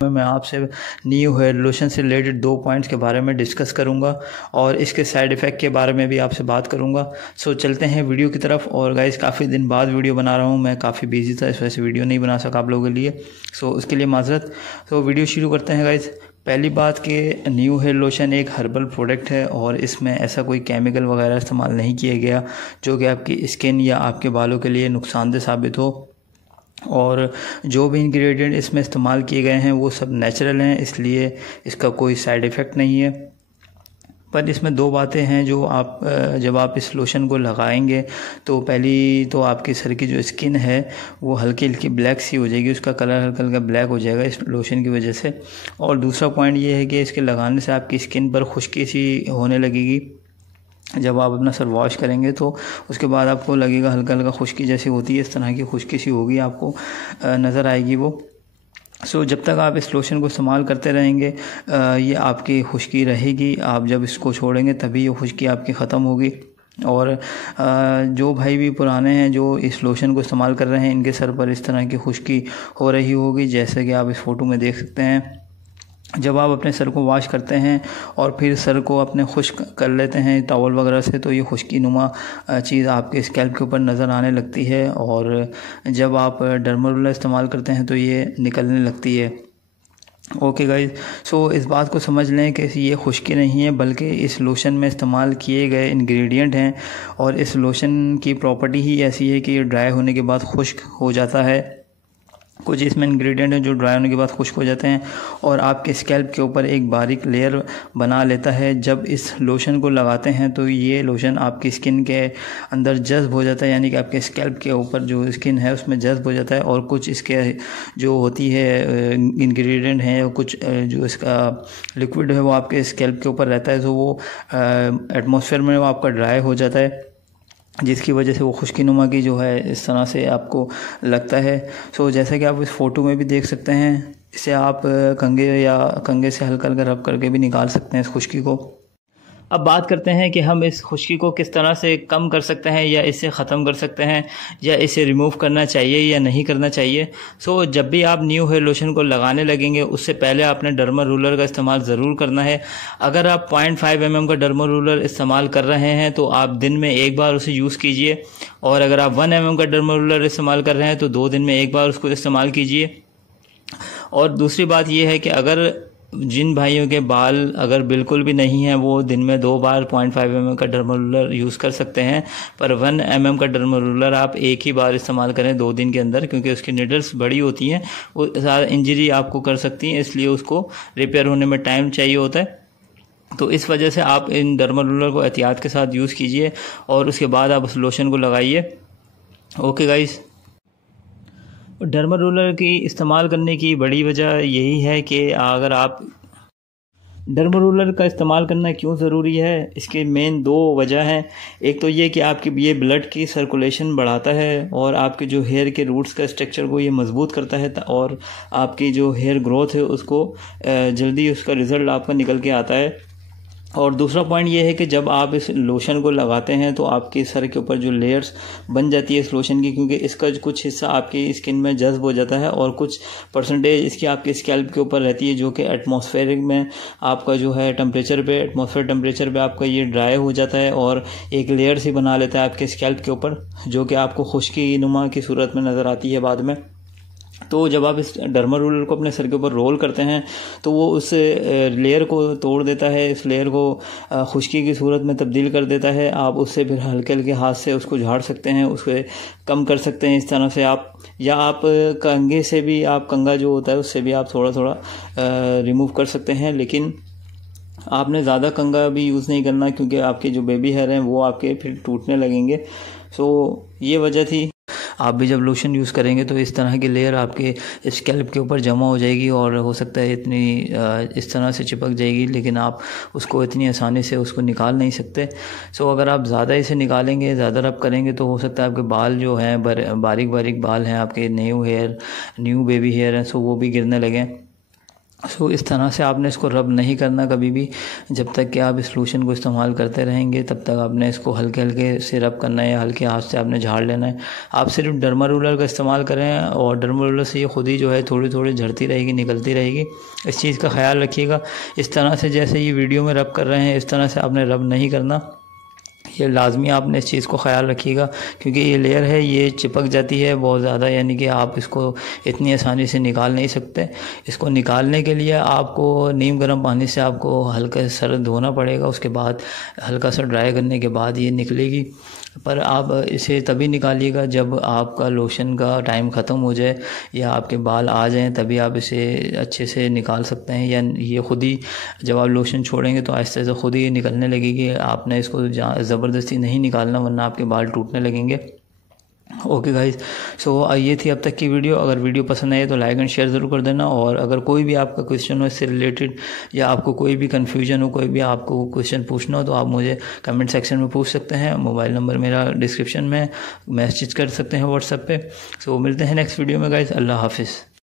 मैं आपसे new hair lotion से रिलेटेड 2 पॉइंट्स के बारे में डिस्कस करूंगा और इसके साइड इफ़ेक्ट के बारे में भी आपसे बात करूंगा। सो चलते हैं वीडियो की तरफ। और गाइस काफ़ी दिन बाद वीडियो बना रहा हूं, मैं काफ़ी बिजी था, इस वजह से वीडियो नहीं बना सका आप लोगों के लिए। सो उसके लिए माजरत। तो वीडियो शुरू करते हैं गाइस। पहली बात कि न्यू हेयर लोशन एक हर्बल प्रोडक्ट है और इसमें ऐसा कोई केमिकल वगैरह इस्तेमाल नहीं किया गया जो कि आपकी स्किन या आपके बालों के लिए नुकसानदेह साबित हो। और जो भी इंग्रेडिएंट इसमें इस्तेमाल किए गए हैं वो सब नेचुरल हैं, इसलिए इसका कोई साइड इफ़ेक्ट नहीं है। पर इसमें 2 बातें हैं जो आप जब आप इस लोशन को लगाएंगे तो पहली तो आपके सर की जो स्किन है वो हल्की हल्की ब्लैक सी हो जाएगी, उसका कलर हल्का हल्का ब्लैक हो जाएगा इस लोशन की वजह से। और दूसरा पॉइंट ये है कि इसके लगाने से आपकी स्किन पर खुश्की सी होने लगेगी। जब आप अपना सर वॉश करेंगे तो उसके बाद आपको लगेगा हल्का हल्का खुश्की जैसी होती है, इस तरह की खुश्की सी होगी, आपको नज़र आएगी वो। सो जब तक आप इस लोशन को इस्तेमाल करते रहेंगे ये आपकी खुश्की रहेगी। आप जब इसको छोड़ेंगे तभी ये खुश्की आपकी ख़त्म होगी। और जो भाई भी पुराने हैं जो इस लोशन को इस्तेमाल कर रहे हैं, इनके सर पर इस तरह की खुश्की हो रही होगी जैसे कि आप इस फ़ोटो में देख सकते हैं। जब आप अपने सर को वॉश करते हैं और फिर सर को अपने खुश्क कर लेते हैं टॉवल वगैरह से, तो ये खुश्की नुमा चीज़ आपके स्कैल्प के ऊपर नज़र आने लगती है। और जब आप डर्मा रोलर इस्तेमाल करते हैं तो ये निकलने लगती है। ओके गाइज, सो इस बात को समझ लें कि ये खुश्की नहीं है बल्कि इस लोशन में इस्तेमाल किए गए इंग्रेडिएंट हैं। और इस लोशन की प्रॉपर्टी ही ऐसी है कि ये ड्राई होने के बाद खुश्क हो जाता है। कुछ इसमें इंग्रेडिएंट हैं जो ड्राई होने के बाद खुश्क हो जाते हैं और आपके स्कैल्प के ऊपर एक बारीक लेयर बना लेता है। जब इस लोशन को लगाते हैं तो ये लोशन आपकी स्किन के अंदर जज़्ब हो जाता है, यानी कि आपके स्कैल्प के ऊपर जो स्किन है उसमें जज़्ब हो जाता है। और कुछ इसके जो होती है इंग्रेडिएंट हैं, कुछ जो इसका लिक्विड है वो आपके स्कैल्प के ऊपर रहता है, तो वो एटमॉस्फेयर में वो आपका ड्राई हो जाता है, जिसकी वजह से वो खुश्कीनुमा की जो है इस तरह से आपको लगता है। सो जैसा कि आप इस फ़ोटो में भी देख सकते हैं, इसे आप कंघे से हल्का हल्का रब करके भी निकाल सकते हैं इस खुश्की को। अब बात करते हैं कि हम इस खुश्की को किस तरह से कम कर सकते हैं या इसे ख़त्म कर सकते हैं या इसे रिमूव करना चाहिए या नहीं करना चाहिए। सो जब भी आप न्यू हेयर लोशन को लगाने लगेंगे उससे पहले आपने डर्मा रूलर का इस्तेमाल ज़रूर करना है। अगर आप 0.5 mm का डर्मा रूलर इस्तेमाल कर रहे हैं तो आप दिन में एक बार उसे यूज़ कीजिए। और अगर आप 1 mm का डर्मा रूलर इस्तेमाल कर रहे हैं तो 2 दिन में एक बार उसको इस्तेमाल कीजिए। और दूसरी बात यह है कि अगर जिन भाइयों के बाल अगर बिल्कुल भी नहीं हैं वो दिन में 2 बार 0.5 mm का डर्मा रूलर यूज़ कर सकते हैं, पर 1 mm का डर्मा रूलर आप एक ही बार इस्तेमाल करें 2 दिन के अंदर, क्योंकि उसकी निडल्स बड़ी होती हैं, वो ज़्यादा इंजरी आपको कर सकती हैं, इसलिए उसको रिपेयर होने में टाइम चाहिए होता है। तो इस वजह से आप इन डर्मा रूलर को एहतियात के साथ यूज़ कीजिए और उसके बाद आप उस लोशन को लगाइए। ओके गाइस, डर्मा रोलर की इस्तेमाल करने की बड़ी वजह यही है कि अगर आप डर्मा रोलर का इस्तेमाल करना क्यों ज़रूरी है, इसके मेन 2 वजह हैं। एक तो ये कि आपकी ये ब्लड की सर्कुलेशन बढ़ाता है और आपके जो हेयर के रूट्स का स्ट्रक्चर को ये मजबूत करता है और आपकी जो हेयर ग्रोथ है उसको जल्दी उसका रिज़ल्ट आपका निकल के आता है। और दूसरा पॉइंट ये है कि जब आप इस लोशन को लगाते हैं तो आपके सर के ऊपर जो लेयर्स बन जाती है इस लोशन की, क्योंकि इसका कुछ हिस्सा आपकी स्किन में जज़्ब हो जाता है और कुछ परसेंटेज इसकी आपके स्कैल्प के ऊपर रहती है, जो कि एटमॉस्फेरिक में आपका जो है एटमॉस्फेयर टेम्परेचर पे आपका ये ड्राई हो जाता है और एक लेयर सी बना लेता है आपके स्कैल्प के ऊपर, जो कि आपको खुश्की नुमा की सूरत में नज़र आती है बाद में। तो जब आप इस डर्मा रोलर को अपने सर के ऊपर रोल करते हैं तो वो उस लेयर को तोड़ देता है, इस लेयर को खुश्की की सूरत में तब्दील कर देता है। आप उससे फिर हल्के हल्के हाथ से उसको झाड़ सकते हैं, उसको कम कर सकते हैं इस तरह से आप, या आप कंघे से भी, आप कंघा जो होता है उससे भी आप थोड़ा थोड़ा रिमूव कर सकते हैं। लेकिन आपने ज़्यादा कंघा भी यूज़ नहीं करना, क्योंकि आपके जो बेबी हेयर हैं वो आपके फिर टूटने लगेंगे। सो ये वजह थी। आप भी जब लोशन यूज़ करेंगे तो इस तरह की लेयर आपके स्कैल्प के ऊपर जमा हो जाएगी और हो सकता है इतनी इस तरह से चिपक जाएगी, लेकिन आप उसको इतनी आसानी से उसको निकाल नहीं सकते। सो अगर आप ज़्यादा इसे निकालेंगे, ज़्यादा रब करेंगे तो हो सकता है आपके बाल जो हैं बारीक बारीक बाल हैं आपके, न्यू बेबी हेयर हैं, सो वो भी गिरने लगें। सो इस तरह से आपने इसको रब नहीं करना कभी भी। जब तक कि आप इस लोशन को इस्तेमाल करते रहेंगे तब तक आपने इसको हल्के हल्के से रब करना है या हल्के हाथ से आपने झाड़ लेना है। आप सिर्फ डर्मा रोलर का इस्तेमाल करें और डर्मा रोलर से ये खुद ही जो है थोड़ी थोड़ी झड़ती रहेगी, निकलती रहेगी। इस चीज़ का ख्याल रखिएगा। इस तरह से जैसे ये वीडियो में रब कर रहे हैं इस तरह से आपने रब नहीं करना, ये लाजमी आपने इस चीज़ को ख्याल रखिएगा, क्योंकि ये लेयर है ये चिपक जाती है बहुत ज़्यादा, यानी कि आप इसको इतनी आसानी से निकाल नहीं सकते। इसको निकालने के लिए आपको नीम गर्म पानी से आपको हल्का सर धोना पड़ेगा, उसके बाद हल्का सा ड्राई करने के बाद ये निकलेगी। पर आप इसे तभी निकालिएगा जब आपका लोशन का टाइम ख़त्म हो जाए या आपके बाल आ जाएं, तभी आप इसे अच्छे से निकाल सकते हैं। या ये खुद ही जब आप लोशन छोड़ेंगे तो आहिस्ते से खुद ही निकलने लगेगी। आपने इसको ज़बरदस्ती नहीं निकालना वरना आपके बाल टूटने लगेंगे। ओके गाइस, सो ये थी अब तक की वीडियो। अगर वीडियो पसंद आए तो लाइक एंड शेयर ज़रूर कर देना। और अगर कोई भी आपका क्वेश्चन हो इससे रिलेटेड या आपको कोई भी कन्फ्यूजन हो, कोई भी आपको क्वेश्चन पूछना हो तो आप मुझे कमेंट सेक्शन में पूछ सकते हैं। मोबाइल नंबर मेरा डिस्क्रिप्शन में, मैसेज कर सकते हैं व्हाट्सएप पे। सो मिलते हैं नेक्स्ट वीडियो में गाइस। अल्लाह हाफिज़।